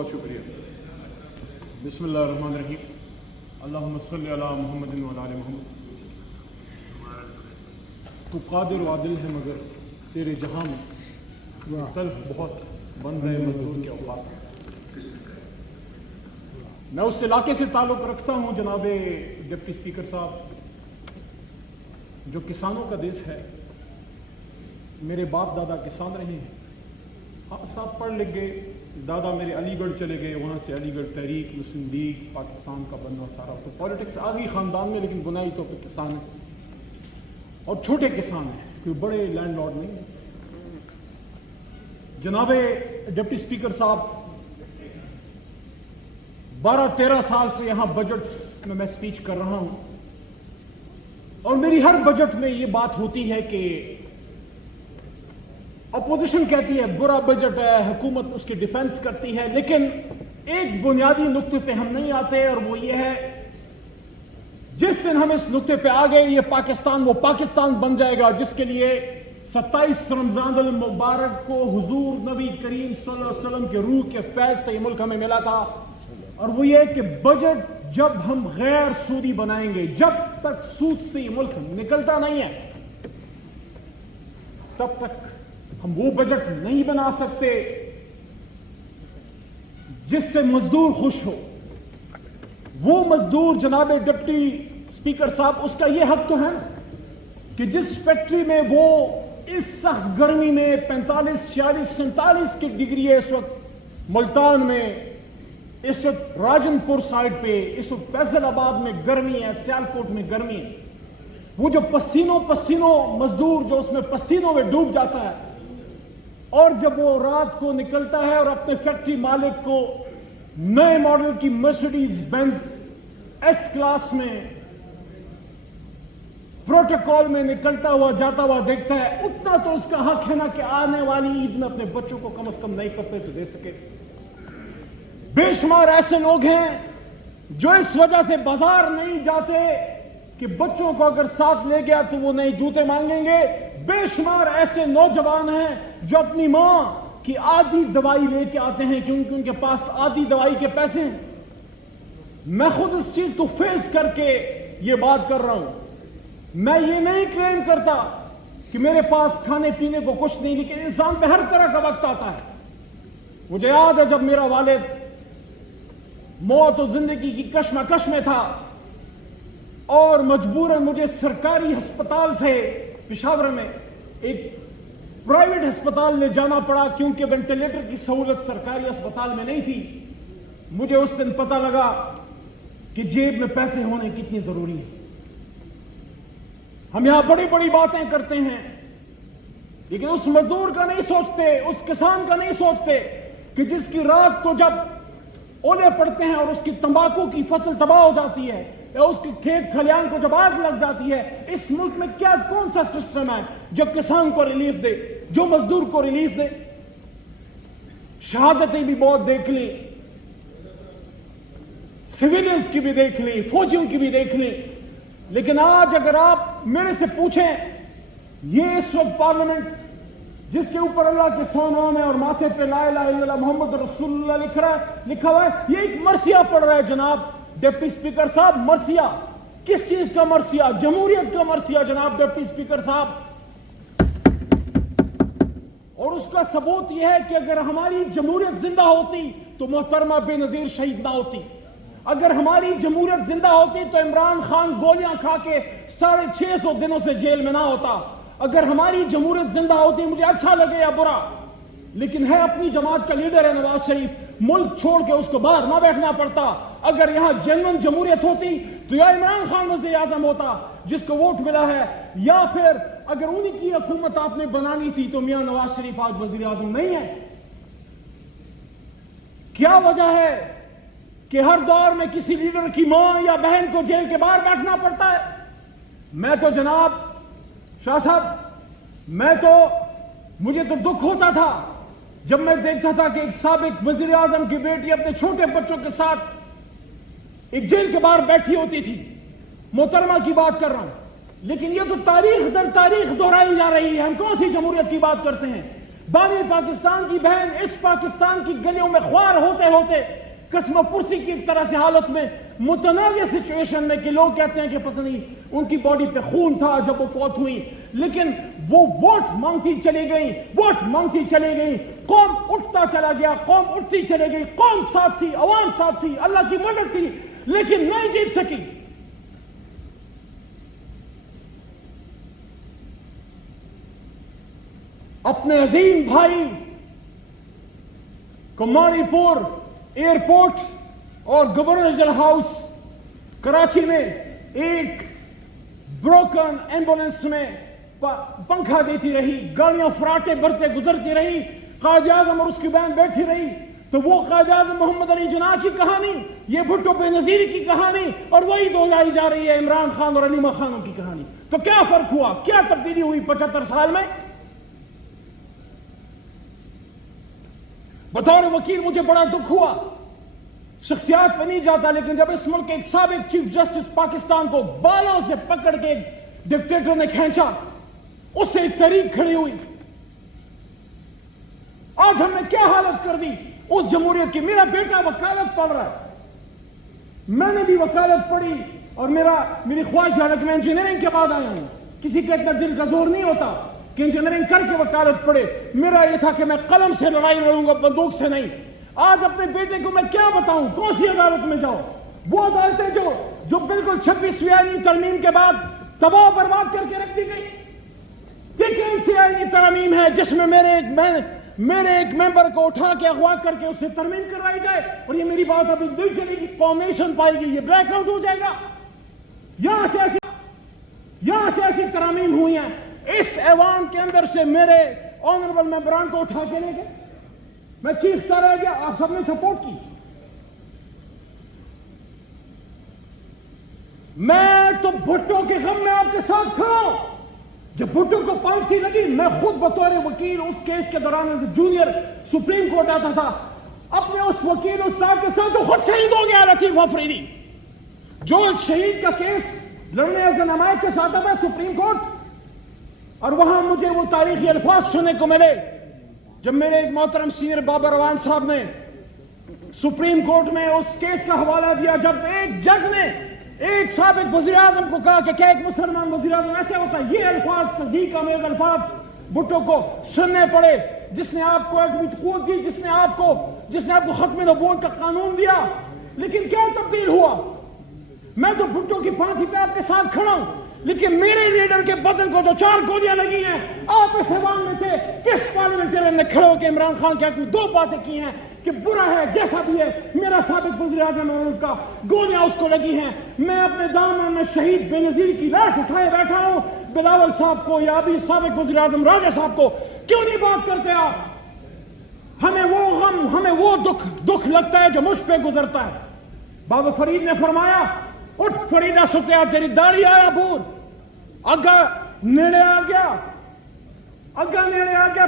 بہت شکریہ. بسم اللہ الرحمن الرحیم. اللہم صلی علی محمد و علی محمد. تو قادر و عادل ہے مگر تیرے جہاں میں طلب بہت بند ہے مزدور کے اوقات. میں اس علاقے سے تعلق رکھتا ہوں جناب ڈپٹی اسپیکر صاحب جو کسانوں کا دیش ہے. میرے باپ دادا کسان رہے ہیں. ہاں صاحب پڑھ لکھ گئے. دادا میرے علی گڑھ چلے گئے, وہاں سے علی گڑھ تحریک, مسلم لیگ, پاکستان کا بننا سارا. تو پالیٹکس آ گئی خاندان میں, لیکن بنائی تو کسان ہے اور چھوٹے کسان ہیں, کوئی بڑے لینڈ لارڈ نہیں ہیں. جناب ڈپٹی اسپیکر صاحب 12-13 سال سے یہاں بجٹس میں اسپیچ کر رہا ہوں اور میری ہر بجٹ میں یہ بات ہوتی ہے کہ اپوزیشن کہتی ہے برا بجٹ ہے, حکومت اس کی ڈیفنس کرتی ہے, لیکن ایک بنیادی نقطے پہ ہم نہیں آتے اور وہ یہ ہے جس دن ہم اس نقطے پہ آ گئے یہ پاکستان وہ پاکستان بن جائے گا جس کے لیے 27 رمضان المبارک کو حضور نبی کریم صلی اللہ علیہ وسلم کے روح کے فیض سے یہ ملک ہمیں ملا تھا. اور وہ یہ کہ بجٹ جب ہم غیر سودی بنائیں گے, جب تک سود سے یہ ملک نکلتا نہیں ہے تب تک ہم وہ بجٹ نہیں بنا سکتے جس سے مزدور خوش ہو. وہ مزدور جناب ڈپٹی اسپیکر صاحب اس کا یہ حق تو ہے کہ جس فیکٹری میں وہ اس سخت گرمی میں 45, 46, 47 کی ڈگری ہے اس وقت ملتان میں, اس وقت راجن پور سائڈ پہ, اس وقت فیصل آباد میں گرمی ہے, سیالکوٹ میں گرمی ہے. وہ جو پسینوں مزدور جو اس میں پسینوں میں ڈوب جاتا ہے اور جب وہ رات کو نکلتا ہے اور اپنے فیکٹری مالک کو نئے ماڈل کی مرسیڈیز بینز ایس کلاس میں پروٹوکول میں نکلتا ہوا جاتا ہوا دیکھتا ہے, اتنا تو اس کا حق ہے نا کہ آنے والی عید میں اپنے بچوں کو کم از کم نئے کپڑے تو دے سکے. بے شمار ایسے لوگ ہیں جو اس وجہ سے بازار نہیں جاتے کہ بچوں کو اگر ساتھ لے گیا تو وہ نئے جوتے مانگیں گے. بے شمار ایسے نوجوان ہیں جو اپنی ماں کی آدھی دوائی لے کے آتے ہیں کیونکہ ان کے پاس آدھی دوائی کے پیسے ہیں. میں خود اس چیز کو فیس کر کے یہ بات کر رہا ہوں. میں یہ نہیں کلیم کرتا کہ میرے پاس کھانے پینے کو کچھ نہیں, لیکن انسان پہ ہر طرح کا وقت آتا ہے. مجھے یاد ہے جب میرا والد موت و زندگی کی کشمکش میں تھا اور مجبوراً مجھے سرکاری ہسپتال سے پشاور میں ایک پرائیویٹ ہسپتال لے جانا پڑا کیونکہ وینٹیلیٹر کی سہولت سرکاری ہسپتال میں نہیں تھی. مجھے اس دن پتہ لگا کہ جیب میں پیسے ہونے کتنی ضروری ہے. ہم یہاں بڑی بڑی باتیں کرتے ہیں لیکن اس مزدور کا نہیں سوچتے, اس کسان کا نہیں سوچتے کہ جس کی رات کو جب اولے پڑتے ہیں اور اس کی تمباکو کی فصل تباہ ہو جاتی ہے یا اس کی کھیت کھلیان کو جب آگ لگ جاتی ہے, اس ملک میں کون سا سسٹم ہے جو کسان کو ریلیف دے, جو مزدور کو ریلیف دے. شہادتیں بھی بہت دیکھ لی, سویلینز کی بھی دیکھ لی, فوجیوں کی بھی دیکھ لی, لیکن آج اگر آپ میرے سے پوچھیں یہ اس وقت پارلیمنٹ جس کے اوپر اللہ کے 100 نام ہے اور ماتھے پہ لا الہ الا اللہ محمد رسول اللہ لکھا ہوا ہے, یہ ایک مرثیہ پڑھ رہا ہے جناب ڈپٹی اسپیکر صاحب. مرثیہ کس چیز کا مرثیہ؟ جمہوریت کا مرثیہ جناب ڈپٹی اسپیکر صاحب. اور اس کا ثبوت یہ ہے کہ اگر ہماری جمہوریت زندہ ہوتی تو محترمہ بے نظیر شہید نہ ہوتی. اگر ہماری جمہوریت زندہ ہوتی تو عمران خان گولیاں کھا کے 650 دنوں سے جیل میں نہ ہوتا. اگر ہماری جمہوریت زندہ ہوتی, مجھے اچھا لگے یا برا, لیکن ہے اپنی جماعت کا لیڈر ہے نواز شریف, ملک چھوڑ کے اس کو باہر نہ بیٹھنا پڑتا. اگر یہاں جنون جمہوریت ہوتی تو یا عمران خان وزیر اعظم ہوتا جس کو ووٹ ملا ہے, یا پھر اگر انہی کی حکومت آپ نے بنانی تھی تو میاں نواز شریف آج وزیر اعظم نہیں ہے. کیا وجہ ہے کہ ہر دور میں کسی لیڈر کی ماں یا بہن کو جیل کے باہر بیٹھنا پڑتا ہے؟ میں تو جناب شاہ صاحب مجھے تو دکھ ہوتا تھا جب میں دیکھتا تھا کہ ایک سابق وزیر اعظم کی بیٹی اپنے چھوٹے بچوں کے ساتھ ایک جیل کے باہر بیٹھی ہوتی تھی. محترمہ کی بات کر رہا ہوں, لیکن یہ تو تاریخ در تاریخ دہرائی جا رہی ہے. ہم کون سی جمہوریت کی بات کرتے ہیں بانی پاکستان کی بہن اس پاکستان کی گلیوں میں خوار ہوتے ہوتے قسم پرسی کی ایک طرح سے حالت میں متنازع سچویشن میں کہ لوگ کہتے ہیں کہ پتہ نہیں ان کی باڈی پہ خون تھا جب وہ فوت ہوئی، لیکن وہ ووٹ مانگتی چلی گئی، ووٹ مانگتی چلی گئی، قوم اٹھتا چلا گیا، قوم اٹھتی چلی گئی، قوم ساتھ تھی، عوام ساتھ تھی، اللہ کی مدد تھی، لیکن نہیں جیت سکی۔ اپنے عظیم بھائی کو مانی پور ایئرپورٹ اور گورنر جنرل ہاؤس کراچی میں ایک بروکن ایمبولنس میں پنکھا دیتی رہی، گاڑیاں فراٹے برتے گزرتی رہی، قائد اعظم اور اس کی بہن بیٹھی رہی، تو وہ قائد اعظم محمد علی جناح کی کہانی، یہ بھٹو بے نظیر کی کہانی، اور وہی دہرائی جا رہی ہے عمران خان اور علیمہ خانوں کی کہانی۔ تو کیا فرق ہوا، کیا تبدیلی ہوئی 75 سال میں؟ بطور وکیل مجھے بڑا دکھ ہوا، شخصیات پہ نہیں جاتا، لیکن جب اس ملک کے ایک سابق چیف جسٹس پاکستان کو بالوں سے پکڑ کے ڈکٹیٹر نے کھینچا، اس سے ایک تحریک کھڑی ہوئی۔ آج ہم نے کیا حالت کر دی اس جمہوریت کی۔ میرا بیٹا وکالت پڑھ رہا ہے، میں نے بھی وکالت پڑھی، اور میری خواہش ہے کہ میں انجینئرنگ کے بعد آیا ہوں۔ کسی کا اتنا دل کا زور نہیں ہوتا کہ انجینئرنگ کر کے وکالت پڑھے، میرا یہ تھا کہ میں قلم سے لڑائی لڑوں گا، بندوق سے نہیں۔ آج اپنے بیٹے کو میں کیا بتاؤں، کون سی عدالت میں جاؤ؟ وہ عدالتیں جو بالکل 26ویں آئینی ترمیم کے بعد تباہ و برباد کر کے رکھ دی گئی۔ یہ کون سی آئینی ترمیم ہے جس میں میرے ایک ممبر کو اٹھا کے اغوا کر کے اس سے ترمیم کروائی جائے، اور یہ میری بات ابھی دل چلے گی، قوم نہیں سن پائے گی، یہ بلیک آؤٹ ہو جائے گا۔ یہاں سے ایسی ترامیم ہوئی ہیں، اس ایوان کے اندر سے میرے آنریبل ممبران کو اٹھا کے لے گئے، میں چیختا رہ گیا، آپ سب نے سپورٹ کی۔ میں تو بھٹو کے غم میں آپ کے ساتھ کھڑا ہوں۔ جب بھٹو کو پھانسی لگی، میں خود بطور وکیل اس کیس کے دوران جونیئر سپریم کورٹ آتا تھا، اپنے اس وکیل صاحب کے ساتھ جو خود شہید ہو گیا، لطیف افریدی، جو ایک شہید کا کیس لڑنے ایز این حمایت کے ساتھ آتا ہے سپریم کورٹ، اور وہاں مجھے وہ تاریخی الفاظ سننے کو ملے جب میرے ایک محترم سینئر بابر روان صاحب نے سپریم کورٹ میں اس کیس کا حوالہ دیا، جب ایک جج نے ایک سابق وزیر اعظم کو کہا کہ کیا ایک مسلمان وزیر اعظم ایسے ہوتا ہے؟ یہ الفاظ، تصدیق آمیز الفاظ بھٹو کو سننے پڑے، جس نے آپ کو ایٹمی قوت دی، جس نے آپ کو ختم نبوت کا قانون دیا، لیکن کیا تبدیل ہوا؟ میں تو بھٹو کی پھانسی پہ آپ کے ساتھ کھڑا ہوں، لیکن میرے لیڈر کے بدن کو جو 4 گولیاں لگی ہیں، آپ اس ایوان میں تھے، کس پارلیمنٹرین نے کھڑے ہو کے عمران خان کے حق میں 2 باتیں کی ہیں کہ برا ہے جیسا بھی ہے، میرا سابق وزیر اعظم اور ان کا گولیاں اس کو لگی ہیں، میں اپنے دامن میں شہید بے نظیر کی لاش اٹھائے بیٹھا ہوں، بلاول صاحب کو یا ابھی سابق وزیر اعظم راجہ صاحب کو کیوں نہیں بات کرتے آپ؟ ہمیں وہ غم، ہمیں وہ دکھ لگتا ہے جو مجھ پہ گزرتا ہے۔ بابا فرید نے فرمایا، اٹھ فریدہ ستیا، تیری داڑھی آیا بور، اگا نیڑے آ گیا،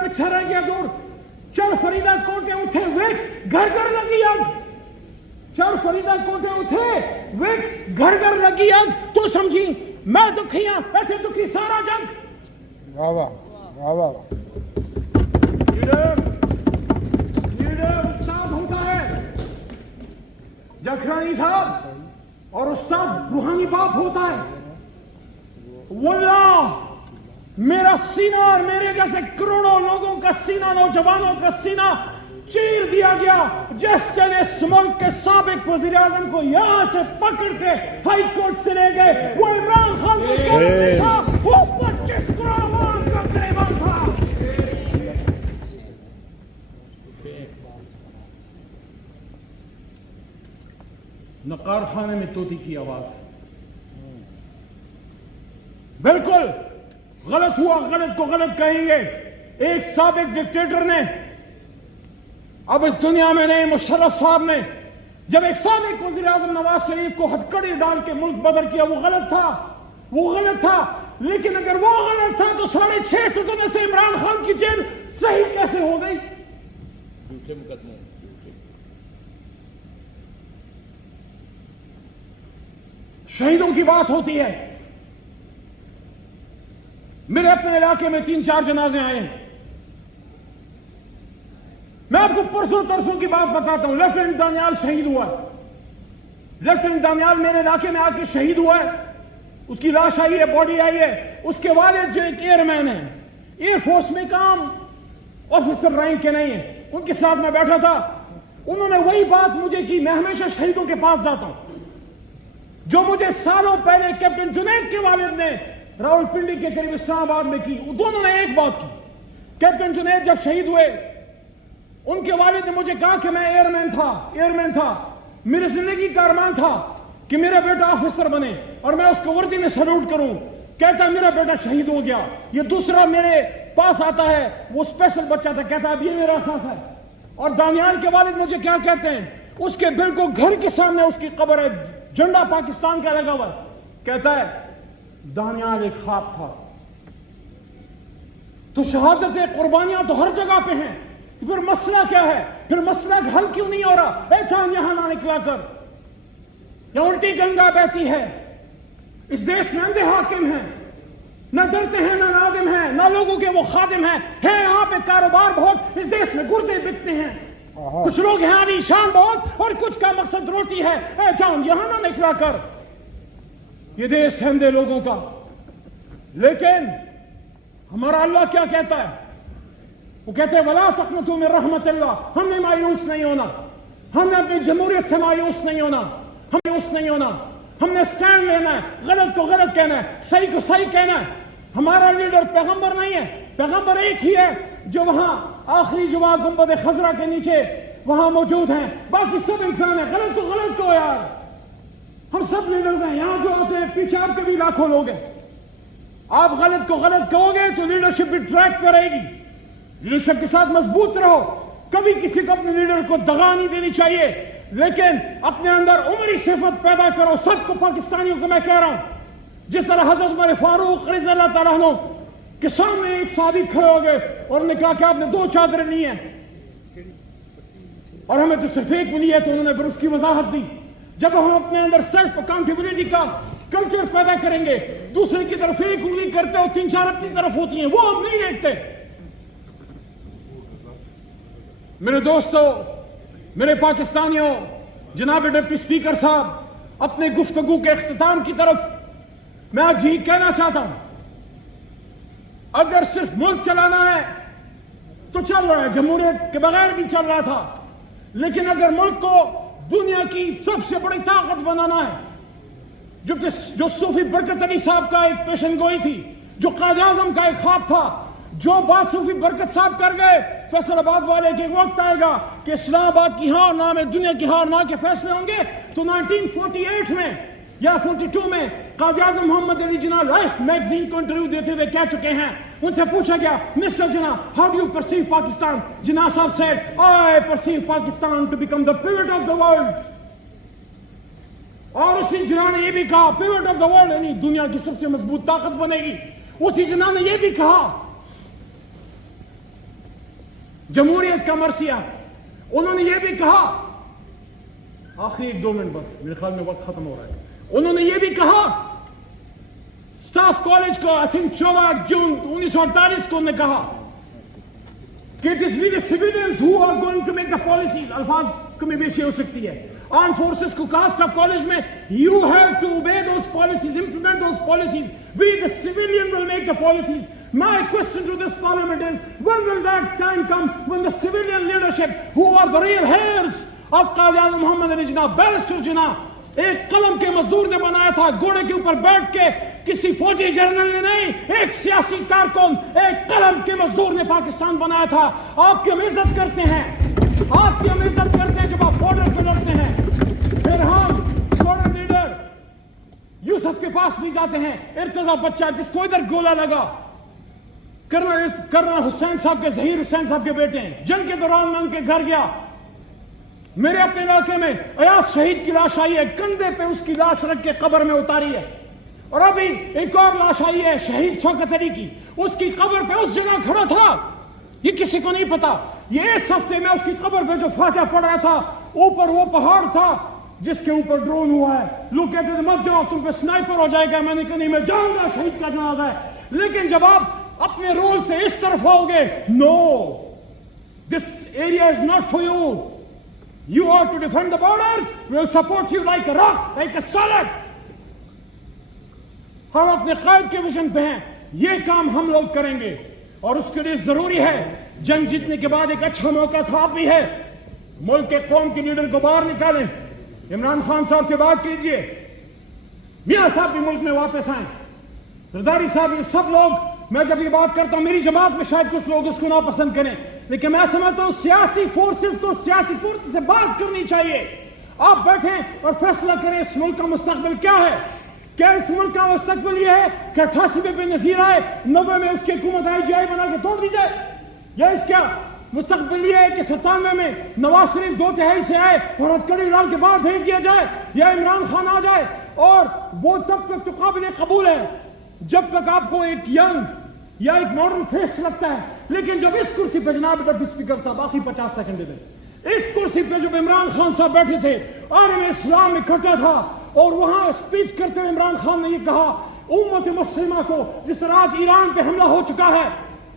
پیچھے رہ گیا دور، چل فریدہ کوٹے اٹھے ویک گھر گھر لگی اگ، چل فریدہ کوٹے اٹھے ویک گھر گھر لگی اگ، تو سمجھی میں دکھی ہاں، ایسے دکھی سارا جگ۔ واہ واہ واہ واہ۔ لیڈر استاد ہوتا ہے، جکھرانی صاحب، اور استاد روحانی باپ ہوتا ہے۔ واللہ میرا سینہ اور میرے جیسے کروڑوں لوگوں کا سینہ، نوجوانوں کا سینہ چیر دیا گیا جس نے اس ملک کے سابق وزیر اعظم کو یہاں سے پکڑ کے ہائی کورٹ سے لے گئے۔ وہ عمران خان کو جانتے تھا، وہ 25 کروڑ عوام کا گریبان تھا۔ نقار خانے میں طوطی کی آواز، بالکل غلط ہوا، غلط کو غلط کہیں گے۔ ایک سابق ڈکٹیٹر نے اب اس دنیا میں نہیں، مشرف صاحب نے جب ایک سابق وزیر اعظم نواز شریف کو ہتکڑی ڈال کے ملک بدر کیا، وہ غلط تھا، لیکن اگر وہ غلط تھا تو 6.5 ستون سے عمران خان کی جیل صحیح کیسے ہو گئی؟ جھوٹے مقدمے۔ شہیدوں کی بات ہوتی ہے، میرے اپنے علاقے میں 3-4 جنازے آئے ہیں، میں آپ کو پرسوں ترسوں کی بات بتاتا ہوں. لیفٹیننٹ دانیال شہید ہوا ہے. لیفٹیننٹ دانیال میرے علاقے میں آ کے شہید ہوا ہے. اس کی لاش آئی ہے, باڈی آئی ہے. اس کے والد جو ایک ایئر مین ہے, ایئر فورس میں کام آفیسر رینک کے نہیں ہیں, ان کے ساتھ میں بیٹھا تھا. انہوں نے وہی بات مجھے کی. میں ہمیشہ شہیدوں کے پاس جاتا ہوں جو مجھے سالوں پہلے کیپٹن جنید کے والد نے راول پنڈی کے قریب اسلام آباد میں کی. دونوں نے ایک بات کی. کیپٹن جنید جب شہید ہوئے, ان کے والد نے مجھے کہا کہ میں ایئر مین تھا. میری زندگی کا ارمان تھا کہ میرا بیٹا آفیسر بنے اور میں اس کو وردی میں سلوٹ کروں. کہتا میرا بیٹا شہید ہو گیا. یہ دوسرا میرے پاس آتا ہے, وہ اسپیشل بچہ تھا, کہتا اب یہ میرا احساس ہے. اور دانیال کے والد مجھے کیا کہتے ہیں, اس کے بالکل گھر کے سامنے اس کی قبر ہے, جھنڈا پاکستان کا لگا ہوا ہے. کہتا ہے دانیال ایک خواب تھا. تو شہادتیں, قربانیاں تو ہر جگہ پہ ہیں. پھر مسئلہ کیا ہے؟ پھر مسئلہ حل کیوں نہیں ہو رہا؟ اے چاند یہاں نہ نکلا کر, یہاں الٹی گنگا بہتی ہے. اس دیش میں اندھے حاکم ہیں, نہ ڈرتے ہیں نہ نادم ہیں, نہ لوگوں کے وہ خادم ہیں. ہے یہاں پہ کاروبار بہت, اس دیش میں گردے بکتے ہیں. کچھ لوگ ہیں عالی شان بہت, اور کچھ کا مقصد روٹی ہے. اے چاند یہاں نہ نکلا کر. یہ دیش ہے اندھے لوگوں کا. لیکن ہمارا اللہ کیا کہتا ہے؟ وہ کہتے ہیں وَلَا تَقْنَطُوا مِن رَحْمَتِ اللَّهِ. ہم نے مایوس نہیں ہونا, ہم نے اپنی جمہوریت سے مایوس نہیں ہونا, ہم نے سٹینڈ لینا ہے. غلط کو غلط کہنا ہے, صحیح کو صحیح کہنا ہے. ہمارا لیڈر پیغمبر نہیں ہے, پیغمبر ایک ہی ہے جو وہاں آخری جمعہ گنبد خضرا کے نیچے وہاں موجود ہیں. باقی سب انسان ہیں. غلط کو غلط کو یار, ہم سب لیڈرز ہیں. یہاں جو آتے ہیں پیچھے آپ کے بھی لاکھوں لوگ ہیں. آپ غلط کو غلط کہو گے تو لیڈرشپ بھی ٹریک پہ رہے گی. لیڈرشپ کے ساتھ مضبوط رہو. کبھی کسی کو اپنے لیڈر کو دغا نہیں دینی چاہیے, لیکن اپنے اندر عمری صفت پیدا کرو. سب کو پاکستانیوں کو میں کہہ رہا ہوں, جس طرح حضرت عمر فاروق رضی اللہ تعالیٰ عنہ کے سامنے ایک صحابی کھڑے ہو گئے اور انہوں نے کہا کہ آپ نے 2 چادریں لی ہیں اور ہمیں تو صرف ایک ملی ہے, تو انہوں نے پھر اس کی وضاحت دی. جب ہم اپنے اندر سیلف اکاؤنٹیبلٹی کا کلچر پیدا کریں گے, دوسرے کی طرف ایک انگلی کرتے ہو 3-4 اپنی طرف ہوتی ہیں, وہ ہم نہیں دیکھتے. میرے دوستو, میرے پاکستانیوں, جناب ڈپٹی اسپیکر صاحب, اپنے گفتگو کے اختتام کی طرف میں آج یہ کہنا چاہتا ہوں, اگر صرف ملک چلانا ہے تو چل رہا ہے, جمہوریت کے بغیر بھی چل رہا تھا. لیکن اگر ملک کو دنیا کی سب سے بڑی طاقت بنانا ہے, جو صوفی برکت علی صاحب کا ایک پیشن گوئی تھی, جو قائد اعظم کا ایک خواب تھا, جو بات صوفی برکت صاحب کر گئے, فیصل آباد والے کے وقت آئے گا کہ اسلام آباد کی ہار نہ میں دنیا کی ہار نہ کے فیصلے ہوں گے. تو 1948 میں یا 42 میں قائد اعظم محمد علی جناح لائف میگزین کو انٹرویو دیتے ہوئے کہہ چکے ہیں. ان سے پوچھا گیا, mister Jinnah, how do you perceive Pakistan? Jinnah صاحب said, I perceive Pakistan to become the pivot of the world. اور اسی جناح نے یہ بھی کہا, pivot of the world یعنی دنیا کی سب سے مضبوط طاقت بنے گی. اسی جناح نے یہ بھی کہا جمہوریت کا مرثیہ. انہوں نے یہ بھی کہا, آخری 1-2 منٹ بس, میرے خیال میں وقت ختم ہو رہا ہے. انہوں نے یہ بھی کہا سٹاف کالج کو, I think 14 جون 1948 کو انہوں نے کہا کہ it is we the civilians who are going to make the policies. الفاظ کمی بیشی ہو سکتی ہے. آرم فورسز کو کہا سٹاف کالج میں, you have to obey those policies, implement those policies. We the civilian will make the policies. My question to this parliament is, when will that time come when the civilian leadership, who are the real heirs of Qaid A'zam Muhammad Ali Jinnah, Barrister Jinnah, ایک قلم کے مزدور نے بنایا تھا, گھوڑے کے اوپر بیٹھ کے, کسی فوجی جنرل نے نہیں, ایک سیاسی کارکن, ایک قلم کے مزدور نے پاکستان بنایا تھا. آپ کی ہم عزت کرتے ہیں, آپ کی ہم عزت کرتے ہیں جب آپ بارڈر پہ لڑتے ہیں. پھر ہم بارڈر لیڈر یوسف کے پاس نہیں جاتے ہیں. ارتضا بچہ جس کو ادھر گولہ لگا, کرنل حسین صاحب کے, ظہیر حسین صاحب کے بیٹے ہیں, جنگ کے دوران میں ان کے گھر گیا. میرے اپنے علاقے میں ایاز شہید کی لاش آئی ہے, کندھے پہ اس کی لاش رکھ کے قبر میں اتاری ہے. اور ابھی ایک اور لاش آئی ہے شہید شوکت علی کی, اس کی قبر پہ اس جگہ کھڑا تھا, یہ کسی کو نہیں پتا. یہ اس ہفتے میں اس کی قبر پہ جو فاتحہ پڑھ رہا تھا, اوپر وہ پہاڑ تھا جس کے اوپر ڈرون ہوا ہے. لوگ کہتے تھے مت جاؤ, تم پہ سنائپر ہو جائے گا. میں نے کہا نہیں, میں جاؤں گا, شہید کا جنازہ ہے. لیکن جب آپ اپنے رول سے اس طرف آؤ گے, نو, This area is not for you. You are to defend the borders. We will support you like a rock, like a solid. ہم اپنے قائد کے وژن پہ ہیں, یہ کام ہم لوگ کریں گے, اور اس کے لیے ضروری ہے جنگ جیتنے کے بعد ایک اچھا موقع تھا اب بھی ہے, ملک کے قوم کے لیڈر کو باہر نکالیں, عمران خان صاحب سے بات کیجئے, میاں صاحب بھی ملک میں واپس آئیں, زرداری صاحب, یہ سب لوگ, میں جب یہ بات کرتا ہوں میری جماعت میں شاید کچھ لوگ اس کو ناپسند کریں, لیکن میں سمجھتا ہوں سیاسی فورسز کو سیاسی فورس سے بات کرنی چاہیے. آپ بیٹھیں اور فیصلہ کریں اس ملک کا مستقبل کیا ہے. کیا اس ملک کا مستقبل یہ ہے کہ 88 میں نظیر آئے, 90 میں اس کی حکومت IGI بنا کے توڑ دی جائے, یا اس کا مستقبل یہ ہے کہ 97 میں نواز شریف 2/3 سے آئے اور ہتکڑی ڈال کے باہر بھیج دیا جائے, یا عمران خان آ جائے, اور وہ تب تک تو قابل قبول ہے جب تک آپ کو ایک ینگ یا ایک ماڈرن فیس لگتا ہے, لیکن جب اس کرسی پہ جناب اسپیکر صاحب آخری 50 سیکنڈ دے دیں, اس کرسی پہ جب عمران خان صاحب بیٹھے تھے, عالم اسلام میں اکٹھا تھا, اور وہاں اسپیچ کرتے ہوئے عمران خان نے یہ کہا امت مسلمہ کو, جس طرح آج ایران پہ حملہ ہو چکا ہے,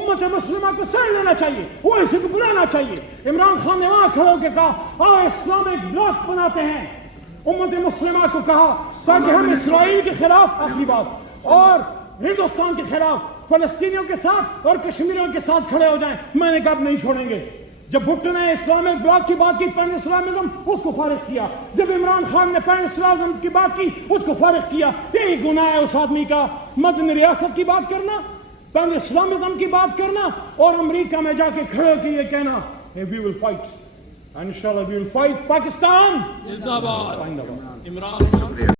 امت مسلمہ کو سن لینا چاہیے, وہ اسے کو بلانا چاہیے. عمران خان نے وہاں کھڑے ہو کے کہا آؤ اسلامک بلاک بناتے ہیں, امت مسلمہ کو کہا تاکہ ہم اسرائیل کے خلاف, آخری بات, اور ہندوستان کے خلاف فلسطینیوں کے ساتھ اور کشمیریوں کے ساتھ کھڑے ہو جائیں. میں نے کہا اب نہیں چھوڑیں گے. جب بھٹو نے اسلامک بلاک کی بات کی, پین اسلامزم, اس کو فارغ کیا. جب عمران خان نے پین اسلامزم کی بات کی, اس کو فارغ کیا. یہی گناہ ہے اس آدمی کا, مدنی ریاست کی بات کرنا, پین اسلامزم کی بات کرنا, اور امریکہ میں جا کے کھڑے ہو کے یہ کہنا we will fight, انشاءاللہ we will fight. پاکستان زندہ باد. عمران